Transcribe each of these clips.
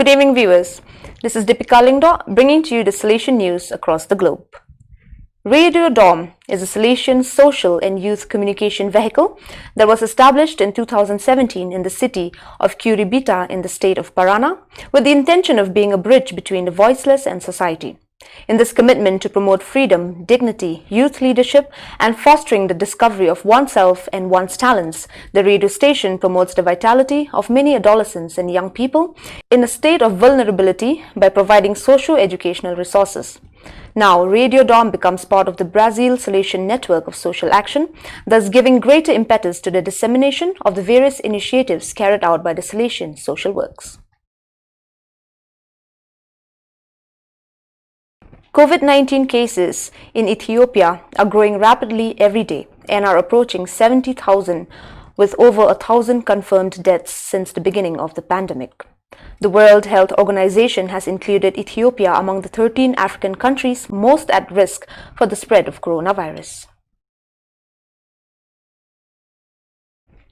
Good evening, viewers. This is Deepika Lingdo bringing to you the Salesian news across the globe. Radio Dom is a Salesian social and youth communication vehicle that was established in 2017 in the city of Curibita in the state of Parana with the intention of being a bridge between the voiceless and society. In this commitment to promote freedom, dignity, youth leadership, and fostering the discovery of oneself and one's talents, the radio station promotes the vitality of many adolescents and young people in a state of vulnerability by providing socio-educational resources. Now, Radio Dom becomes part of the Brazil Salesian network of social action, thus giving greater impetus to the dissemination of the various initiatives carried out by the Salesian social works. COVID-19 cases in Ethiopia are growing rapidly every day and are approaching 70,000 with over 1,000 confirmed deaths since the beginning of the pandemic. The World Health Organization has included Ethiopia among the 13 African countries most at risk for the spread of coronavirus.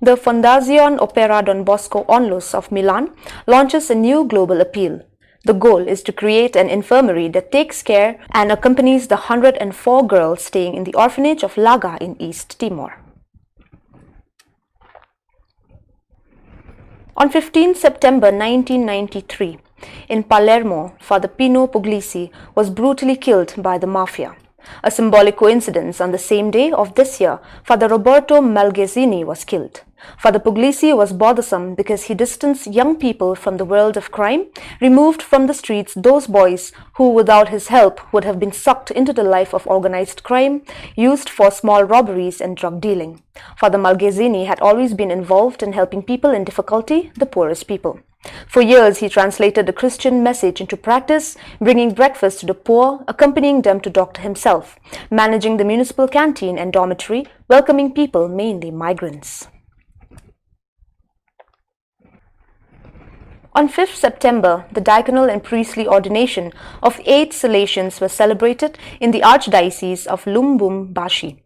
The Fondazione Opera Don Bosco Onlus of Milan launches a new global appeal. The goal is to create an infirmary that takes care and accompanies the 104 girls staying in the orphanage of Laga in East Timor. On 15 September 1993, in Palermo, Father Pino Puglisi was brutally killed by the mafia. A symbolic coincidence, on the same day of this year, Father Roberto Malghezzini was killed. Father Puglisi was bothersome because he distanced young people from the world of crime, removed from the streets those boys who, without his help, would have been sucked into the life of organized crime, used for small robberies and drug dealing. Father Malghezzini had always been involved in helping people in difficulty, the poorest people. For years, he translated the Christian message into practice, bringing breakfast to the poor, accompanying them to doctor himself, managing the municipal canteen and dormitory, welcoming people, mainly migrants. On 5th September, the diaconal and priestly ordination of 8 Salesians was celebrated in the Archdiocese of Lubumbashi.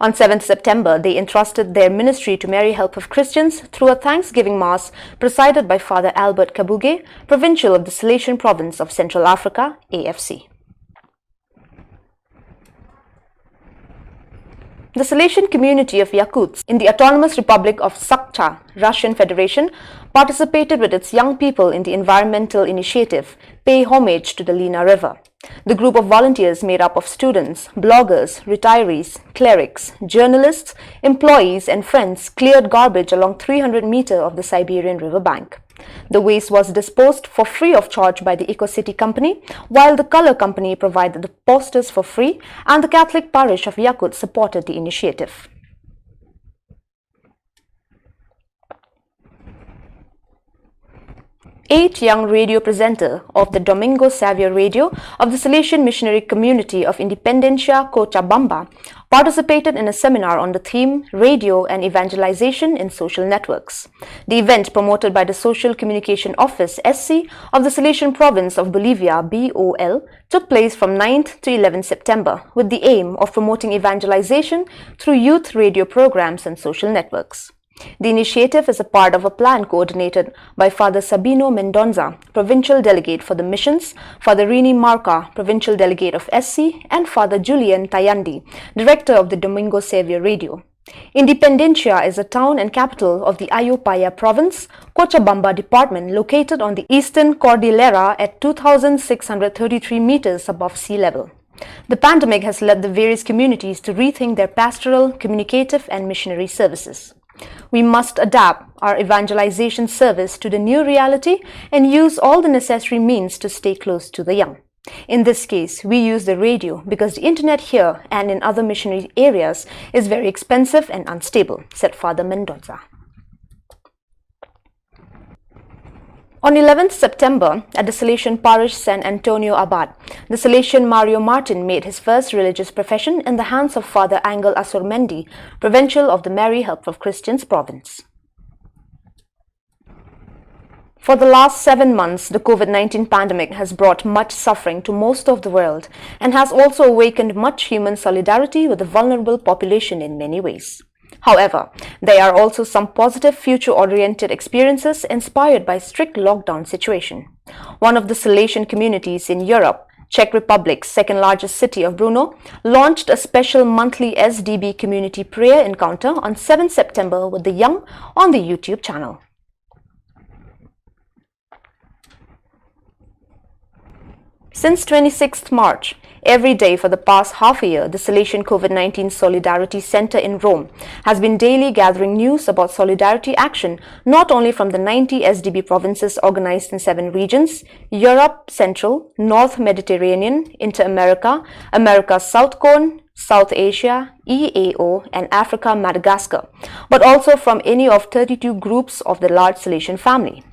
On 7th September, they entrusted their ministry to Mary Help of Christians through a Thanksgiving Mass presided by Father Albert Kabuge, Provincial of the Salesian Province of Central Africa, AFC. The Salesian community of Yakuts in the Autonomous Republic of Sakha, Russian Federation, participated with its young people in the environmental initiative Pay Homage to the Lena River. The group of volunteers made up of students, bloggers, retirees, clerics, journalists, employees and friends cleared garbage along 300 meters of the Siberian river bank. The waste was disposed for free of charge by the EcoCity company, while the Color company provided the posters for free and the Catholic parish of Yakut supported the initiative. Eight young radio presenters of the Domingo Xavier Radio of the Salesian Missionary Community of Independencia Cochabamba participated in a seminar on the theme Radio and Evangelization in Social Networks. The event, promoted by the Social Communication Office (SC) of the Salesian Province of Bolivia (BOL), took place from 9th to 11th September with the aim of promoting evangelization through youth radio programs and social networks. The initiative is a part of a plan coordinated by Father Sabino Mendonza, Provincial Delegate for the Missions, Father Rini Marca, Provincial Delegate of SC, and Father Julian Tayandi, Director of the Domingo Xavier Radio. Independencia is a town and capital of the Ayopaya Province, Cochabamba Department, located on the eastern Cordillera at 2,633 meters above sea level. The pandemic has led the various communities to rethink their pastoral, communicative, and missionary services. We must adapt our evangelization service to the new reality and use all the necessary means to stay close to the young. In this case, we use the radio because the internet here and in other missionary areas is very expensive and unstable, said Father Mendoza. On 11th September, at the Salesian Parish San Antonio Abad, the Salesian Mario Martin made his first religious profession in the hands of Father Angel Asurmendi, Provincial of the Mary Help of Christians Province. For the last 7 months, the COVID-19 pandemic has brought much suffering to most of the world and has also awakened much human solidarity with the vulnerable population in many ways. However, there are also some positive future-oriented experiences inspired by strict lockdown situation. One of the Salesian communities in Europe, Czech Republic's second-largest city of Brno, launched a special monthly SDB community prayer encounter on 7 September with the young on the YouTube channel. Since 26th March, every day for the past half a year, the Salesian COVID-19 Solidarity Center in Rome has been daily gathering news about solidarity action not only from the 90 SDB provinces organized in 7 regions, Europe, Central, North Mediterranean, Inter-America, America's South Cone, South Asia, EAO and Africa, Madagascar, but also from any of 32 groups of the large Salesian family.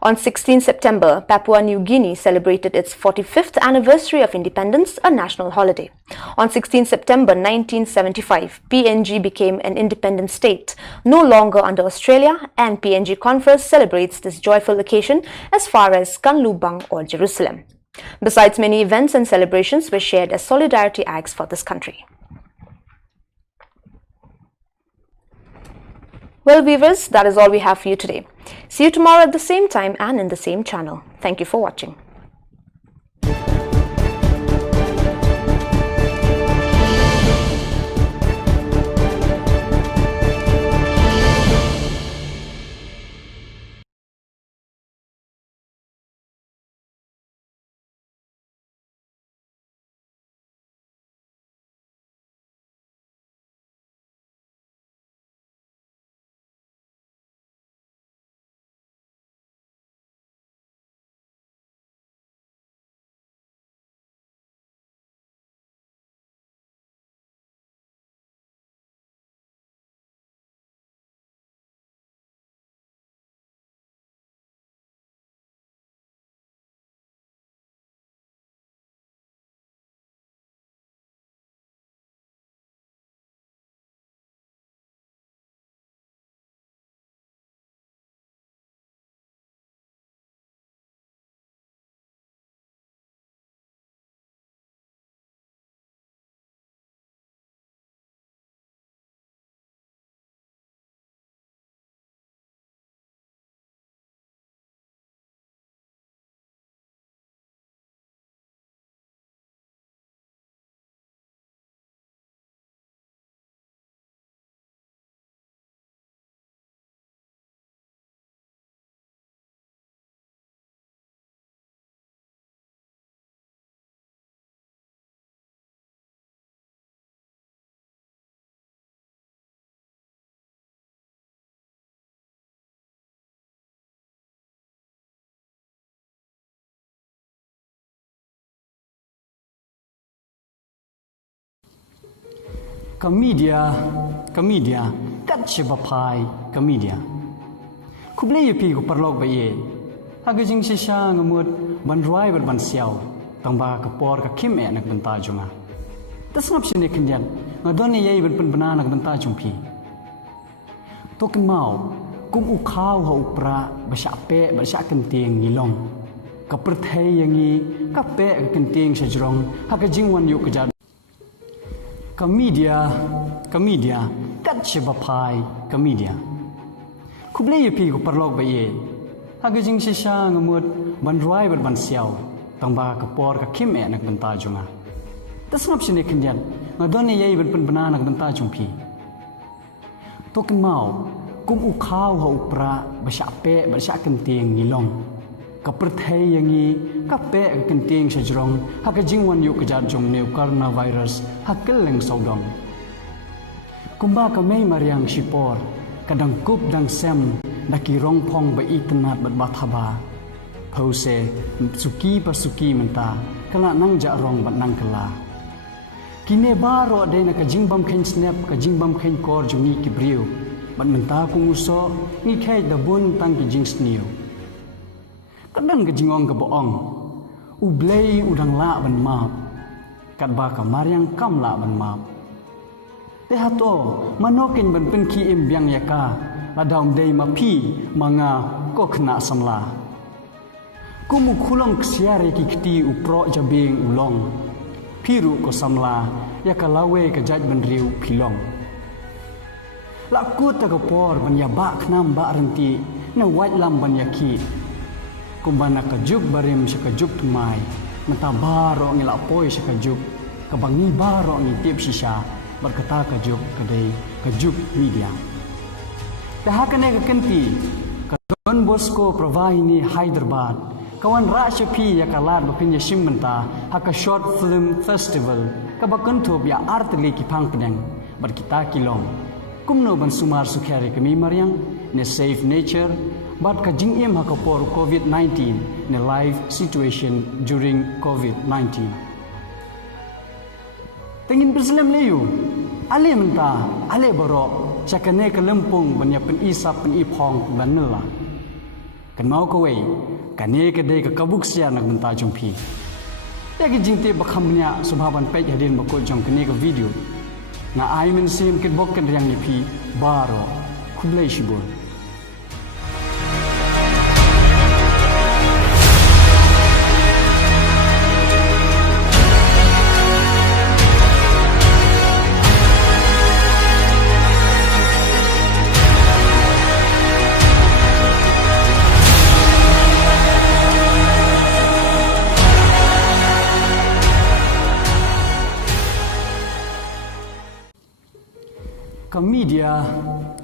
On 16 September, Papua New Guinea celebrated its 45th anniversary of independence, a national holiday. On 16 September 1975, PNG became an independent state, no longer under Australia, and PNG Conference celebrates this joyful occasion as far as Kanlubang or Jerusalem. Besides, many events and celebrations were shared as solidarity acts for this country. Well, viewers, that is all we have for you today. See you tomorrow at the same time and in the same channel. Thank you for watching. Media, kat sibapai media. Kuble yepi ko perlog baye. Hagajing sisa ngamut bandruai ban siaw. Tangba ka por ka kim nak benta junga. Tasnap sini kendian ngadon ye ban bana nak benta jungpi. Token mau kum ukau ha upra basyape basyak kenting ngilong. Ka perthai yangi ka pe kenting sejrong hagajing wan yu kejad media, kat sibapai media. Kuble yepi ko perlog baye. Hagajing sisa ngamut bandruai ban siaw. Tangba ka por ka kim nak benta junga. Tasnap sini kendian ngadon ye ban bana nak benta jungpi. Token mau kum ukau ha upra basyape basyak kenting ngilong. Ka perthai yangi ka pe kenting sejrong hagajing wan yu kejad jong new coronavirus hakeleng saudong. Kumba ka may mariang sipor kadang kup dang sem nakirong pong ba itenat bat bathaba. Pause suki pasuki menta kala nang jarong bat nang kala. Kine baro ade na kajingbam khen snap kajingbam khen kor jungi kibriu bat menta kung uso ni khay dabun tang kijing sniu. Kadang kejingong keboong, ublay udang la ban map, kadba kamariang kam la ban map. Tehato manokin ban penki imbyang yaka, ladam day mapi mga kokna samla. Kumukulong ksiare kikti upro jabing ulong, piru ko samla yaka lawe kajaj ban riu pilong. Lakut takapor banya bak nam ba renti na white lam banya ki. Kumbana kajuk barim sakajuk tumai. Mata baro ngila poi sakajuk. Kabangi baro ngi tip shisha berkata kajuk kedai kajuk media. Tahakane kekenti kadon Bosco Provahini Hyderabad. Kawan Rasha Pi yakalat bapinya shimmenta haka short film festival kabakentup ya artli kipang pedang berkita kilong. Kumno ban sumar sukhari kami mariang ne safe nature but kajing im hakapor COVID-19 ne live situation during COVID-19. Tengin Muslim leyu ale menta ale baro cakane ke lempung banya penisap penipong banela. Kan mau kowe kane ke dei ke kabuk sia nak menta jumpi. Ya ke jingte bakhamnya subhaban page hadin makot jong kane ke video. Na ai men sim kit bok kan yang nipi baro kublai shibul.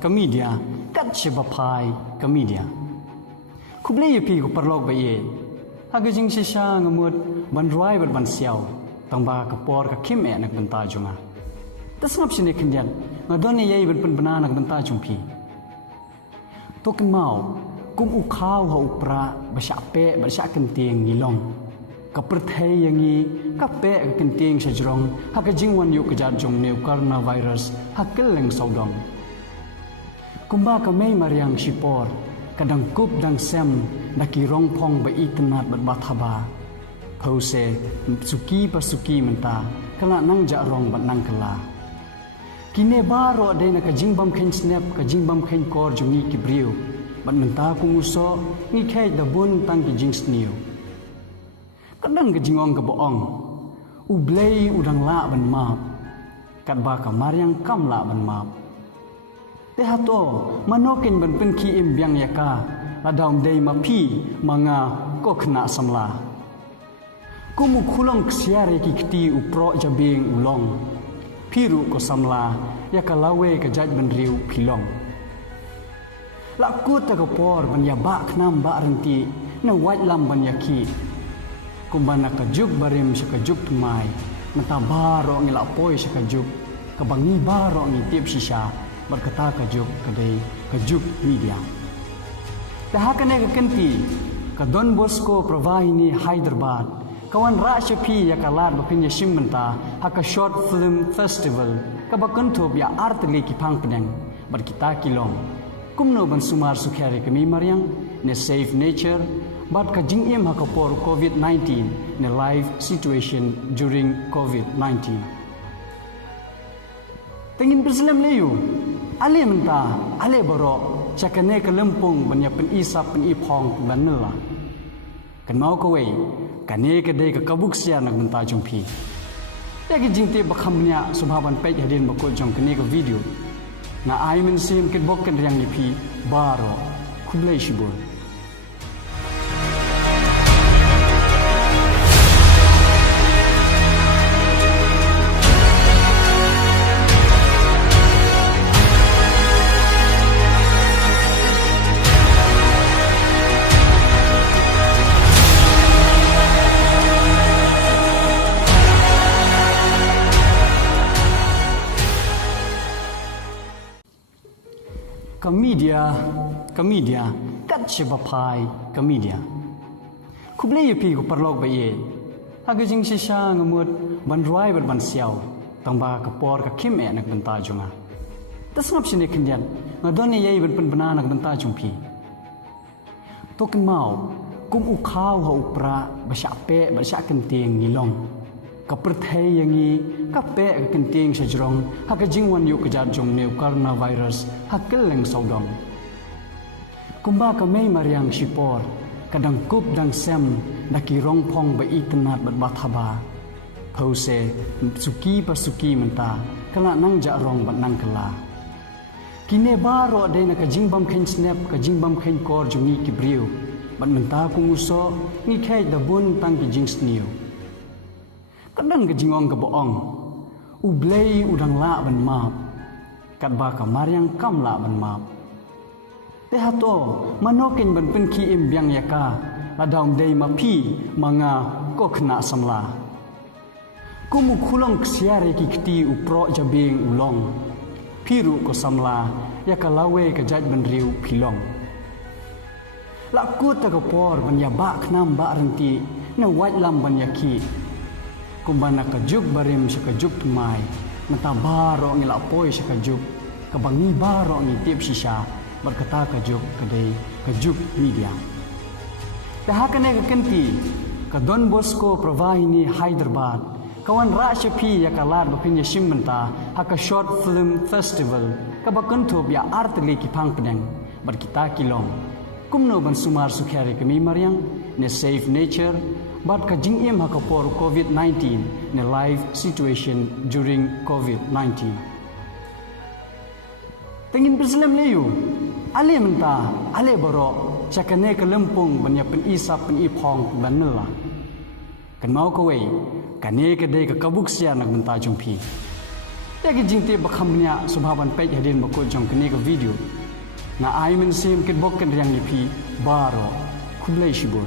Kemedia, kat sebapai kemedia. Kublai pi ku perlok baye. Hagajing sisa ngemut bandrai berban siau. Tangba kapor ka kim nak benta junga. Tasngap sini kendian. Ngadone yai ben bena nak benta jumpi. Token mau kum ukau ha upra basyape basyak kenting ngilong. Kaperthai yangi kape kenting sejrong hakajing wan yu kejat jong new coronavirus hakeleng saudong. Kumba kamay mariang sipor kadang kup dang sem daki rongpong ba ikenat berbathaba. Pause suki pasuki menta kala nang ja rong bat nang kala. Kine baro de na kajing bam khen snap kajing bam khen kor jongi kibriu bat menta kunguso ngi khai da bun tang kijing sniu. Kadang kejingong keboong ublei udang la ban map kat ba kamar yang kam la ban map tehato manokin ban penki imbyang yaka ladam dei mapi manga ko khna samla kumu khulong ksiare ki kti upro jabing ulong piru ko samla yaka lawe ka jaj ban riu pilong lakut ta kapor ban ya ba khnam ba renti na white lam ban yaki. Kumbana kajuk barim sakajuk tumai. Mata baro ngila poi sakajuk. Kabangi baro ngi tip shisha berkata kajuk kedai kajuk media. Tahakane kekenti kadon Bosco Provahini Hyderabad. Kawan Rasha Pi yakalat bapinya shimmenta haka short film festival kabakentup ya artli kipang pedang berkita kilong. Kumno ban sumar sukhari kami mariang ne safe nature but kajing im hakapor COVID-19 ne live situation during COVID-19. Tengin Muslim leyu ale menta ale baro cakane ke lempung banya penisap penipong banela. Kan mau kowe kane ke dei ke kabuk sia nak menta jumpi. Ya ke jingte bakhamnya subhaban page hadin makot jong kane ke video. Na ai men sim kit bok kan yang nipi baro kublai shibul. Kemedia, kat sebapai kemedia. Kublai pi ku perlok baye. Hagajing sisa ngemut bandrai berban siau. Tangba kapor ka kim nak benta junga. Tasngap sini kendian. Ngadone yai ben bena nak benta jumpi. Token mau kum ukau ha upra basyape basyak kenting ngilong. Kaperthai yangi kape kenting sejrong hakajing wan yu kejat jong new coronavirus hakeleng saudong. Kumba kamay mariang sipor kadang kup dang sem daki rongpong ba ikenat berbathaba. Pause suki pasuki menta kala nang ja rong bat nang kala. Kine baro day na kajingbam ken snap kajingbam ken kor jungi kibriu. Ban menta kunguso ni kay dabun tang kijing sniu. Kadang kajingong kaboong. Ublay udang la ban map. Kadba kamaryang kam la ban map. Tehato manokin ban penki imbyang yaka. Ladang day mapi mga kokna samla. Kumukulong kesiare kikti upro jabing ulong. Piru ko samla yaka lawe kajaj ban riu pilong. Lakut takapor ban yaba knam ba renti na white lam ban yaki. Kumbana kajuk barim sa kajuk tumay. Matabaro ng ilapoy sa kajuk. Kabangi baro ng itip siya. Berkata kajuk kadai kajuk media. Tahakan ay kakanti. Kadon Bosco Provahini Hyderabad. Kawan Rasha P yakalar bapinya shimmenta haka short film festival. Kabakantob ya artli kipang pedang. Berkita kilong. Kumno ban sumar sukhari kami mariang. Ne safe nature. But kajing im hakapor COVID-19 ne life situation during COVID-19. Tengin Islam leyu, ale menta, ale baro, cakane kelempung banya penisap penipong banela. Kan mau kawai, kane kedai ke kabuk sia nak menta jumpi. Yagi jingte bakhamnya subhaban pej hadin makut jong kane ke video. Na ai men sim kit bok kan yang nipi baro kublai shibur.